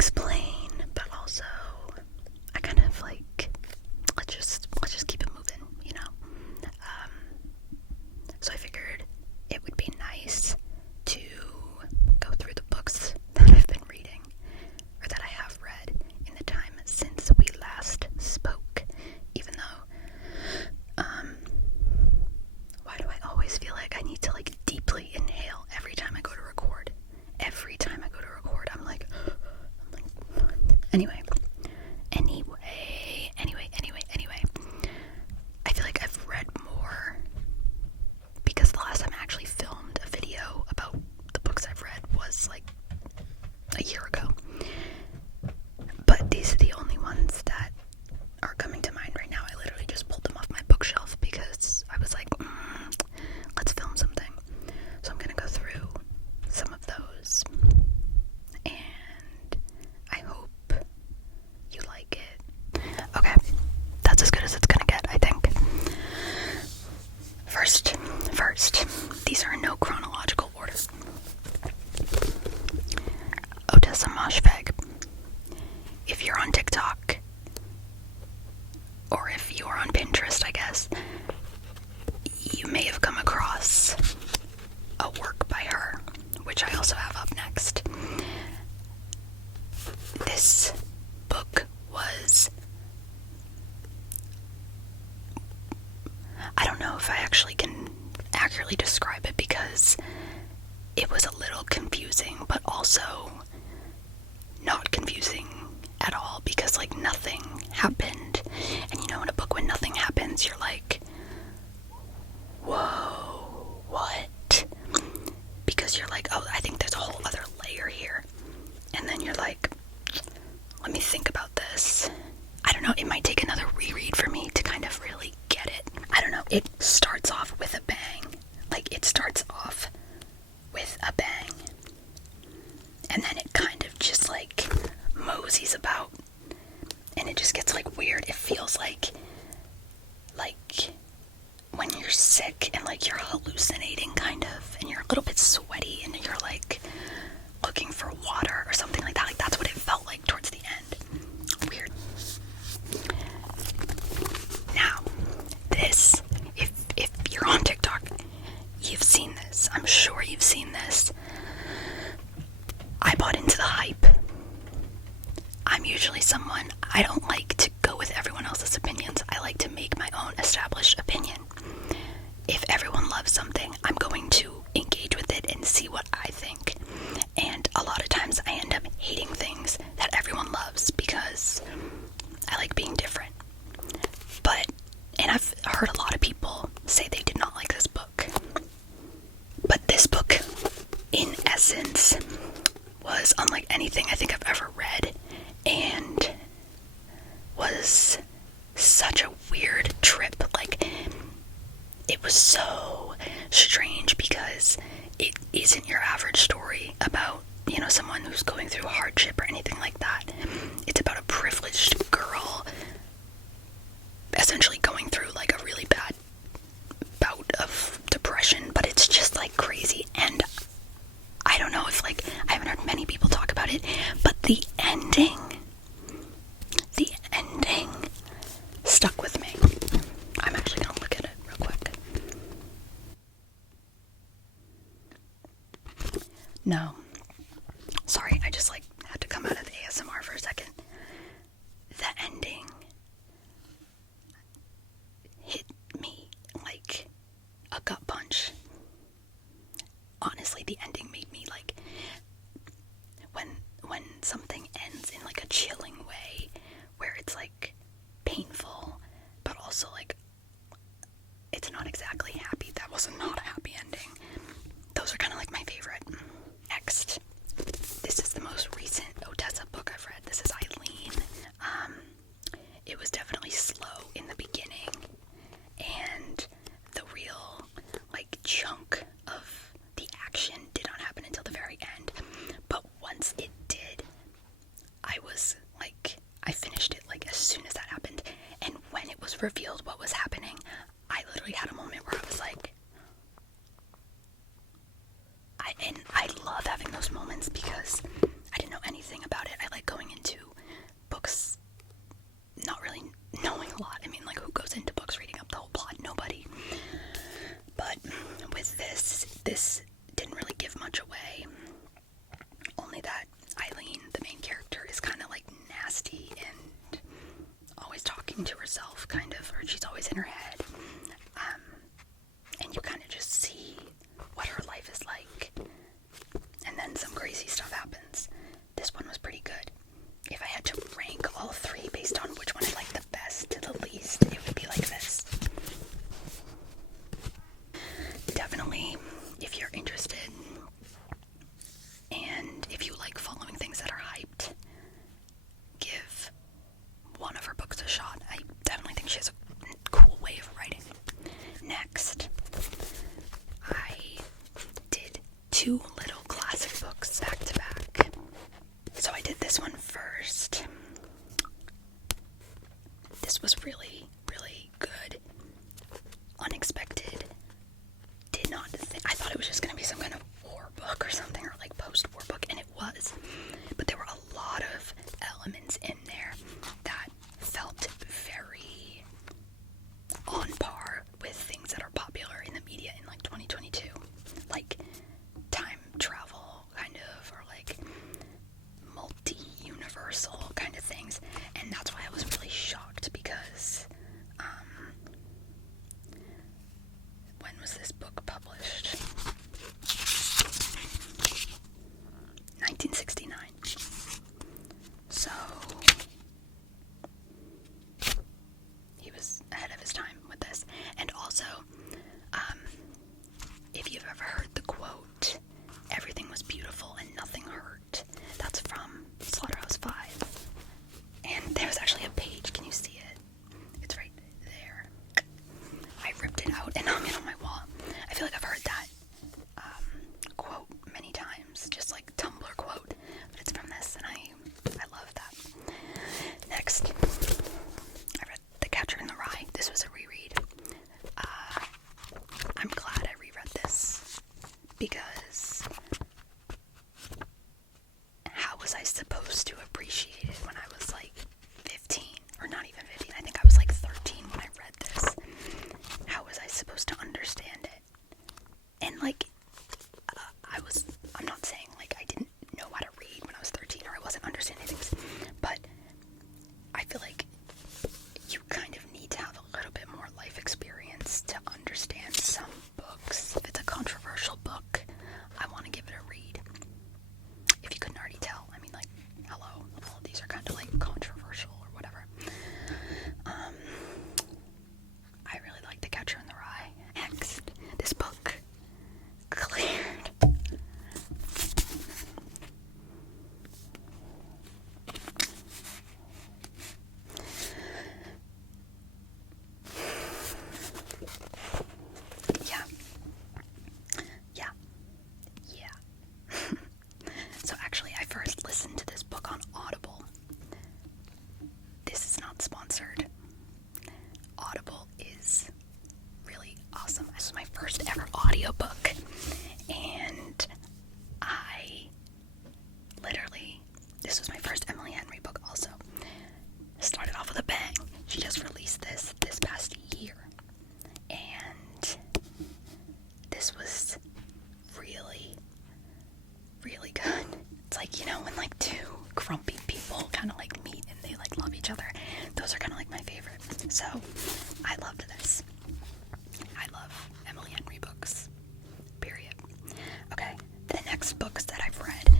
explain, but also I kind of like, let's just keep it moving, you know? So I figured it would be nice to go through the books that I've been reading, or that I have read in the time since we last spoke, even though, why do I always feel like I need to like deeply inhale every time I go to record? Every time I go to record, I'm like, what? Anyway, I feel like I've read more because the last time I actually filmed a video about the books I've read was like a year ago. But these are the only ones that are coming to mind right now. I literally just pulled them off my bookshelf because I was like, let's film something. So I'm gonna go through some of those, and I hope you like it. Okay, that's as good as it's gonna get, I think. First, these are in no chronological order. Odessa Moshfegh. If you're on TikTok, or if you're on Pinterest, I guess, you may have come across a work by her, which I also have up next. This book was, I don't know if I actually can accurately describe it because it was a little confusing, but also not confusing at all because like nothing happened. And you know, in a book when nothing happens, you're like, whoa, what? Because you're like, oh, I think there's a whole other layer here. And then you're like, let me think about this. I don't know, it might take another reread for me to kind of really get it. I don't know, it starts off with a bang. Like, it starts off with a bang. And then it kind of just like moseys about. And it just gets like weird. It feels like when you're sick and like you're hallucinating kind of, and you're a little bit sweaty and you're like looking for water or something like that. Like that's what it felt like towards the end. Weird. Now, this, if you're on TikTok, you've seen this. I'm sure you've seen this. I bought into the hype. I'm usually someone, I don't like to go with everyone else's opinions. I like to make my own established opinion. If everyone loves something, I'm going to engage with it and see what I think. And a lot of times I end up hating things that everyone loves because I like being different. And I've heard a lot of people say they did not like this book. But this book, in essence, was unlike anything I think I've ever read, and was such a weird trip. Like, it was so strange because it isn't your average story about, you know, someone who's going through hardship or anything like that. It's about a privileged girl essentially going through like a really bad bout of depression, but it's just like crazy. And I don't know if like, I haven't heard many people talk about it, but the ending stuck with me. I'm actually gonna look at it real quick. No. Sorry, I just like had to come out of the ASMR for a second. The ending hit me like a gut punch. Honestly, the ending made me like, when something ends in like a chilling way, where it's like painful, but also like it's not exactly happy. That was not a happy ending. Those are kind of like my favorite. Next, this is the most recent Odessa book I've read. This is Eileen. It was definitely slow in the beginning, and the real like chunk of the action did not happen until the very end. But once it did, I was like, I finished it like as soon as that happened. And when it was revealed what was happening, I literally had a moment where I was like, I love having those moments because I didn't know anything about it. I like going was. But there were a lot of elements in there that felt very on par with things that are popular in the media in like 2022. Like time travel, kind of, or like multi-universal kind of things. And that's why I was really shocked, because when was this book published? 1969. So he was ahead of his time with this. And also, if you've ever heard the quote, "Everything was beautiful and nothing hurt," that's from Slaughterhouse-5. And there was actually a page, can you see it? It's right there. I ripped it out and hung it on my wall. I feel like I've heard that quote many times, just like Tumblr quote, but it's from this, and I love that. Next, I read The Catcher in the Rye. This was a reread. I'm glad I reread this, because how was I supposed to appreciate it when I was like 15, or not even 15, I think I was like 13 when I read this. How was I supposed to understand it? And like, I'm not saying like I didn't know how to read when I was 13, or I wasn't understanding things, but I feel like you kind of need to have a little bit more life experience to understand some books. If it's a controversial book, I want to give it a read. If you couldn't already tell, I mean, like, hello, all of these are kind of like controversial or whatever. I really like The Catcher in the Rye. Next, this book cleared. Yeah. So actually, I first listened to this book on Audible. This is not sponsored. Audible is really awesome. This was my first ever audiobook, and this was my first Emily Henry book also. Started off with a bang. She just released this past year, and this was really, really good. It's like, you know, when like two grumpy people kind of like meet and they like love each other. Those are kind of like my favorite. So I loved this. I love Emily Henry books, period. Okay, the next books that I've read,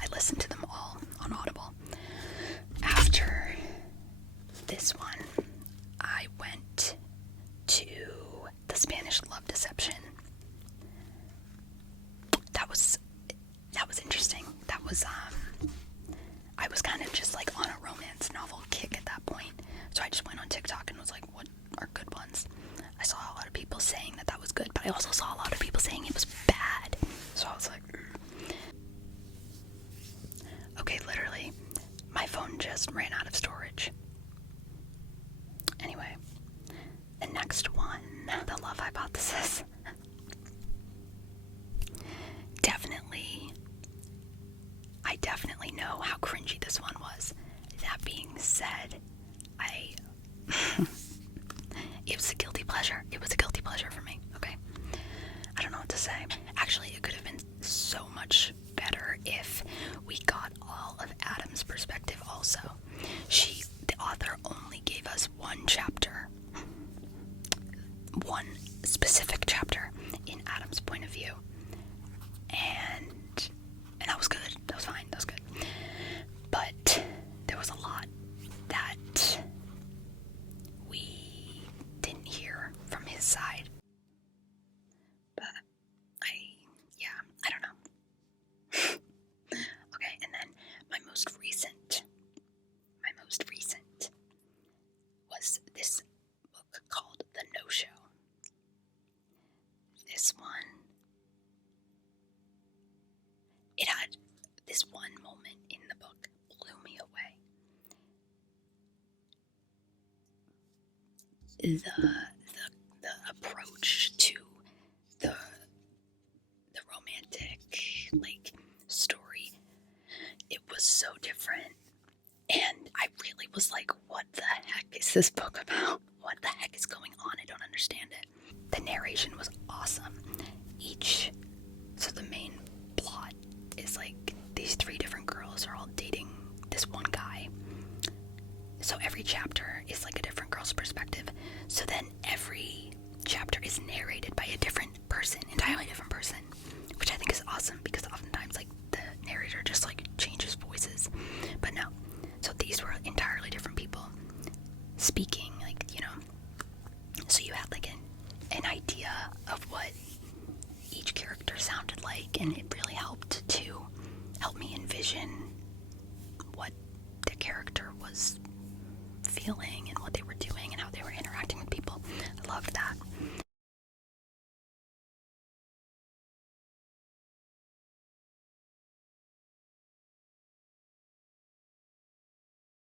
I listened to them all on Audible. After this one, I went to The Spanish Love Deception. That was interesting. That was, I was kind of just like on a romance novel kick at that point. So I just went on TikTok and was like, what are good ones? I saw a lot of people saying that was good, but I also saw a lot of people saying it was bad. So I was like, okay, literally, my phone just ran out of storage. Anyway, the next one, The Love Hypothesis. I definitely know how cringy this one was. That being said, it was a guilty pleasure. It was a guilty pleasure for me, okay? I don't know what to say. Actually, it could have been so much better if we got all of Adam's perspective also. The author only gave us one specific chapter in Adam's point of view. And that was good. That was fine. That was good. But there was a lot that we didn't hear from his side. But I don't know. Okay, and then my most recent was this book called The No-Show. This one, it had this one moment in the book blew me away. The approach to the romantic, like, is this book about? What the heck is going on? I don't understand it. The narration was awesome. So the main plot is like these 3 different girls are all dating this one guy. So every chapter is like a different girl's perspective. So then every chapter is narrated by a different person, entirely different person, which I think is awesome because oftentimes like the narrator just like changes voices. But no. So these were entirely different people speaking, like, you know. So you had like an idea of what each character sounded like, and it really helped to help me envision what the character was feeling and what they were doing and how they were interacting with people. I loved that.